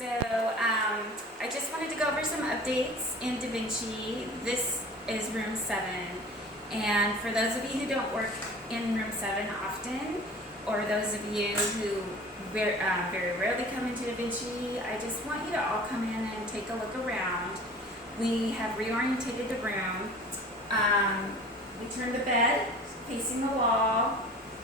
So I just wanted to go over some updates in Davinci. This is room 7. And for those of you who don't work in room 7 often, or those of you who very rarely come into Davinci, I just want you to all come in and take a look around. We have reorientated the room. We turned the bed facing the wall,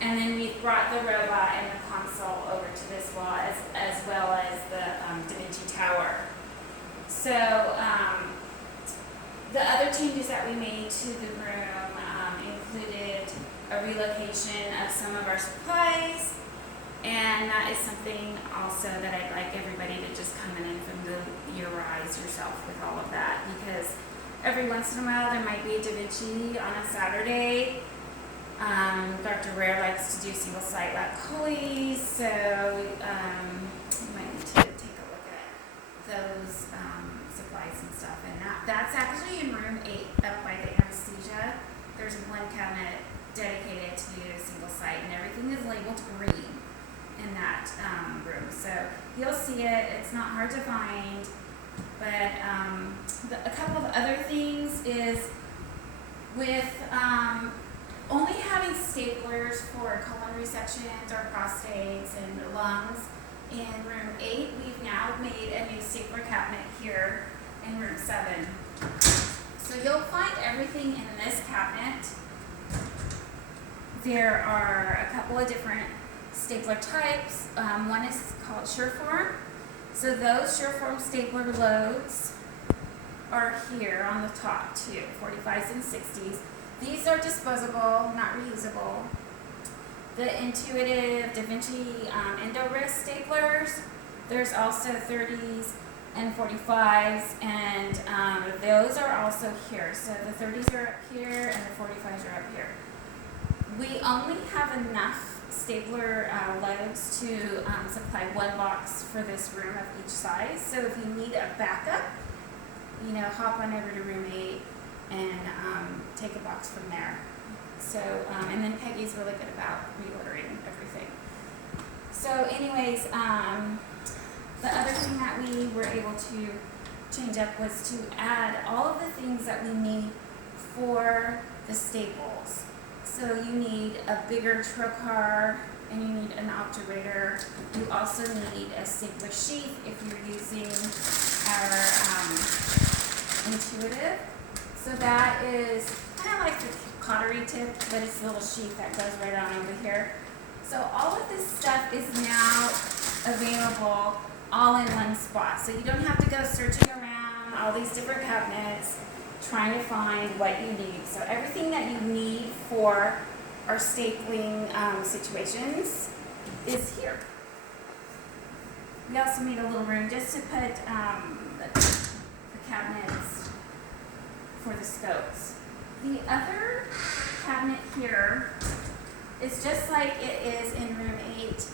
and then we brought the robot and the console over to this wall, as well as the Davinci tower. So the other changes that we made to the room included a relocation of some of our supplies, and that is something also that I'd like everybody to just come in and familiarize yourself with all of that, because every once in a while there might be a Davinci on a Saturday. Dr. Rare likes to do single site lap coolies, so you might need to take a look at those supplies and stuff. And that's actually in room 8 up by the anesthesia. There's one cabinet dedicated to single site, and everything is labeled green in that room. So you'll see it. It's not hard to find. But a couple of other things is with only having staplers for colon resections or prostates and lungs in room 8, we've now made a new stapler cabinet here in room 7. So you'll find everything in this cabinet. There are a couple of different stapler types. One is called Sureform. So those Sureform stapler loads are here on the top too, 45s and 60s. These are disposable, not reusable. The Intuitive Davinci Endo-Wrist staplers, there's also 30s and 45s, and those are also here. So the 30s are up here and the 45s are up here. We only have enough stapler loads to supply one box for this room of each size. So if you need a backup, hop on over to room 8 and take a box from there. So, and then Peggy's really good about reordering everything. So anyways, the other thing that we were able to change up was to add all of the things that we need for the staples. So you need a bigger trocar, and you need an obturator. You also need a stapler sheath if you're using our Intuitive. So that is kind of like the cautery tip, but it's a little sheath that goes right on over here. So all of this stuff is now available all in one spot. So you don't have to go searching around all these different cabinets trying to find what you need. So everything that you need for our stapling situations is here. We also made a little room just to put the cabinets for the scopes. The other cabinet here is just like it is in room 8,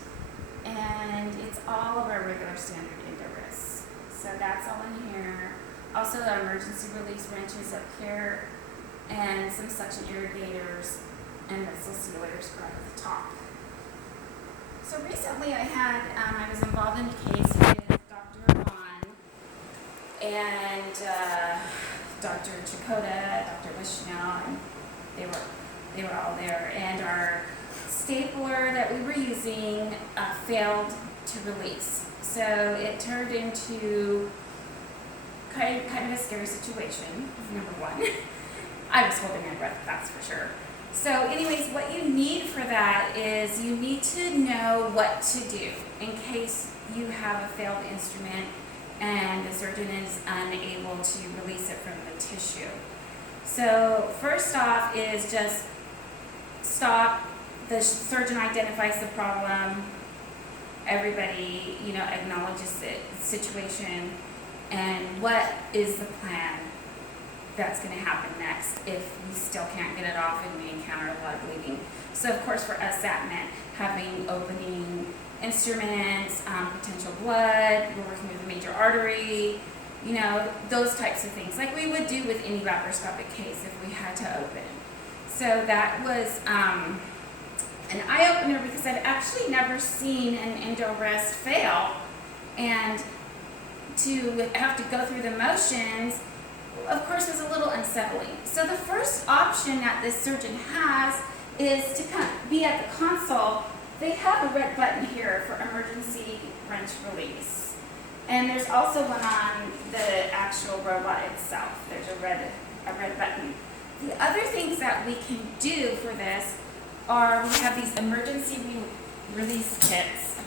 and it's all of our regular standard endo-wrists. So that's all in here. Also the emergency release wrenches up here, and some suction irrigators and vessel sealers right at the top. So recently I was involved in a case with Dr. Vaughn and Dr. Chakota, Dr. Bushnell, and they were all there. And our stapler that we were using failed to release. So it turned into kind of a scary situation, number one. I was holding my breath, that's for sure. So anyways, what you need for that is you need to know what to do in case you have a failed instrument and the surgeon is unable to release it from the tissue. So first off is just stop. The surgeon identifies the problem. Everybody, acknowledges the situation, and what is the plan that's going to happen next if we still can't get it off and we encounter a lot of bleeding. So of course for us that meant having opening instruments, potential blood, we're working with a major artery, those types of things, like we would do with any laparoscopic case if we had to open. So that was an eye-opener because I've actually never seen an endo-wrist fail, and to have to go through the motions, of course, was a little unsettling. So the first option that this surgeon has is to be at the console. They have a red button here for emergency wrench release. And there's also one on the actual robot itself. There's a red button. The other things that we can do for this are we have these emergency release kits.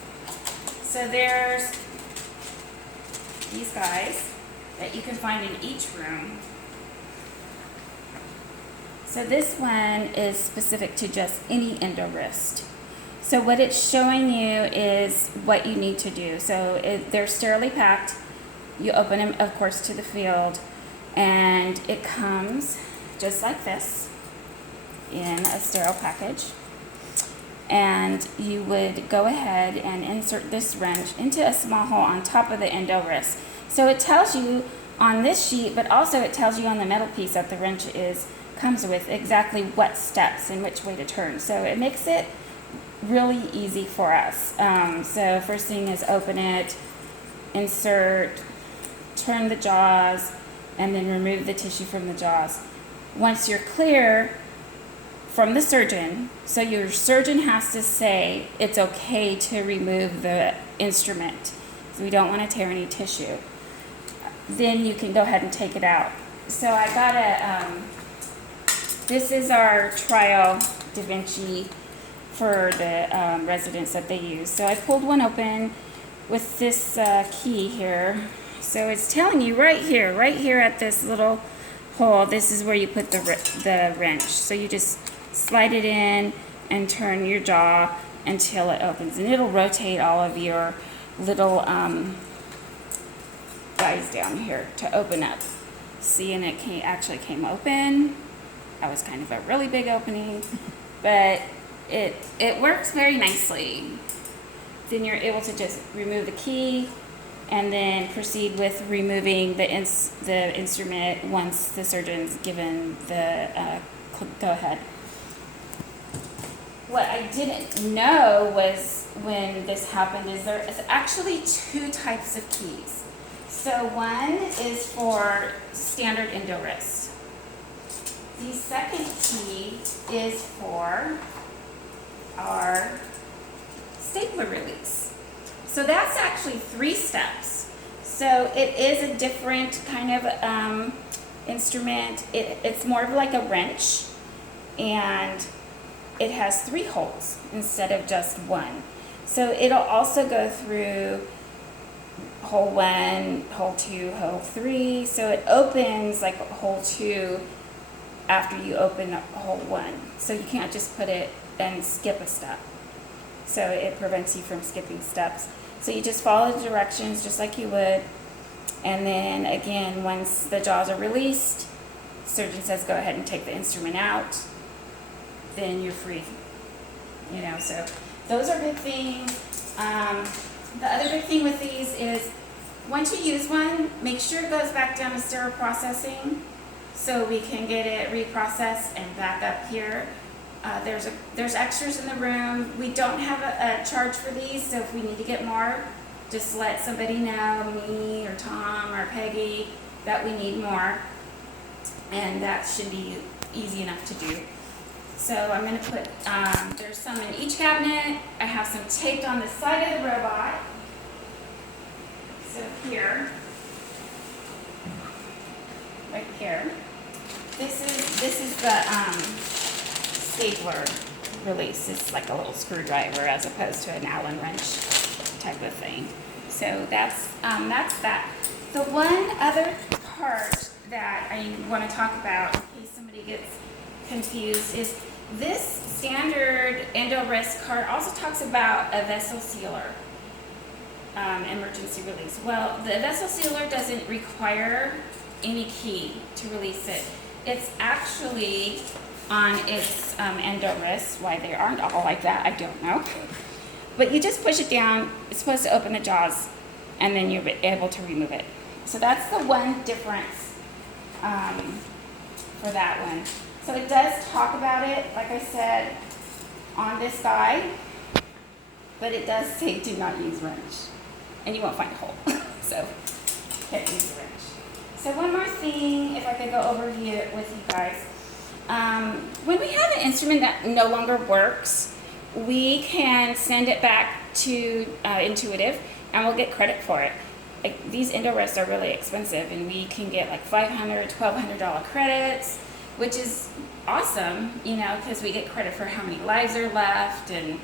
So there's these guys that you can find in each room. So this one is specific to just any endo wrist. So what it's showing you is what you need to do. So they're sterilely packed. You open them, of course, to the field, and it comes just like this in a sterile package. And you would go ahead and insert this wrench into a small hole on top of the endo wrist. So it tells you on this sheet, but also it tells you on the metal piece that the wrench comes with exactly what steps and which way to turn. So it makes it really easy for us. So first thing is open it, insert, turn the jaws, and then remove the tissue from the jaws. Once you're clear from the surgeon, so your surgeon has to say it's okay to remove the instrument. So we don't want to tear any tissue. Then you can go ahead and take it out. So I got this is our trial Davinci for the residents that they use. So I pulled one open with this key here. So it's telling you right here at this little hole, this is where you put the wrench. So you just slide it in and turn your jaw until it opens. And it'll rotate all of your little guys down here to open up. See, and it actually came open. That was kind of a really big opening, but it works very nicely. Then you're able to just remove the key and then proceed with removing the instrument once the surgeon's given the go ahead. What I didn't know was when this happened is there is actually two types of keys. So one is for standard endo wrist. The second key is for our stapler release. So that's actually 3 steps. So it is a different kind of instrument. It's more of like a wrench, and it has 3 holes instead of just 1. So it'll also go through hole 1, hole 2, hole 3. So it opens like hole 2 after you open hole 1. So you can't just put it and skip a step. So it prevents you from skipping steps. So you just follow the directions just like you would. And then again, once the jaws are released, surgeon says go ahead and take the instrument out. Then you're free. You know, so those are big things. The other big thing with these is once you use one, make sure it goes back down to sterile processing so we can get it reprocessed and back up here. There's extras in the room. We don't have a charge for these, so if we need to get more, just let somebody know, me or Tom or Peggy, that we need more, and that should be easy enough to do. So I'm going to put, there's some in each cabinet. I have some taped on the side of the robot. So here, right here, this is the stapler release. It's like a little screwdriver as opposed to an Allen wrench type of thing. So that's that. The one other part that I want to talk about in case somebody gets confused is this standard endo wrist card also talks about a vessel sealer emergency release. Well, the vessel sealer doesn't require any key to release it. It's actually on its endo wrist. Why they aren't all like that, I don't know. But you just push it down. It's supposed to open the jaws, and then you're able to remove it. So that's the one difference for that one. So it does talk about it, like I said, on this guide, but it does say do not use wrench, and you won't find a hole. So Okay, easy wrench. So one more thing, if I could go over here with you guys. When we have an instrument that no longer works, we can send it back to Intuitive, and we'll get credit for it. Like, these endo rests are really expensive, and we can get like $500, $1,200 credits, which is awesome, you know, because we get credit for how many lives are left. And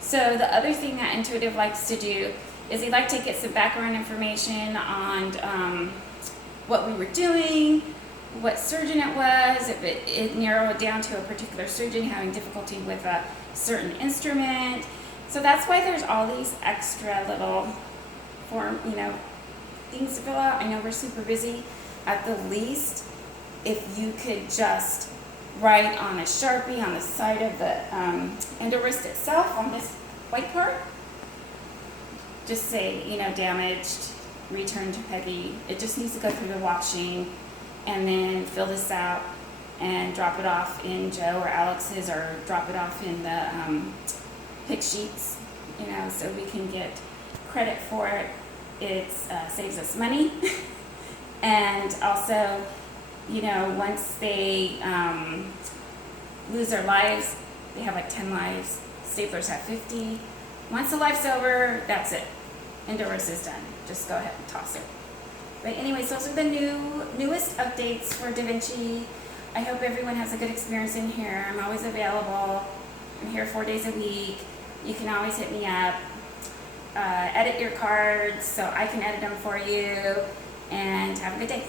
so the other thing that Intuitive likes to do is they like to get some background information on what we were doing, what surgeon it was, if it narrowed down to a particular surgeon having difficulty with a certain instrument. So that's why there's all these extra little form, you know, things to fill out. I know we're super busy. At the least, if you could just write on a Sharpie on the side of the endo wrist itself on this white part, just say, you know, damaged, return to Peggy. It just needs to go through the washing, and then fill this out and drop it off in Joe or Alex's, or drop it off in the pick sheets, you know, so we can get credit for it. It saves us money. And also, you know, once they lose their lives, they have like 10 lives. Staplers have 50. Once the life's over, that's it. Endo wrist is done. Just go ahead and toss it. But anyways, those are the newest updates for Davinci. I hope everyone has a good experience in here. I'm always available. I'm here 4 days a week. You can always hit me up. Edit your cards so I can edit them for you. And have a good day.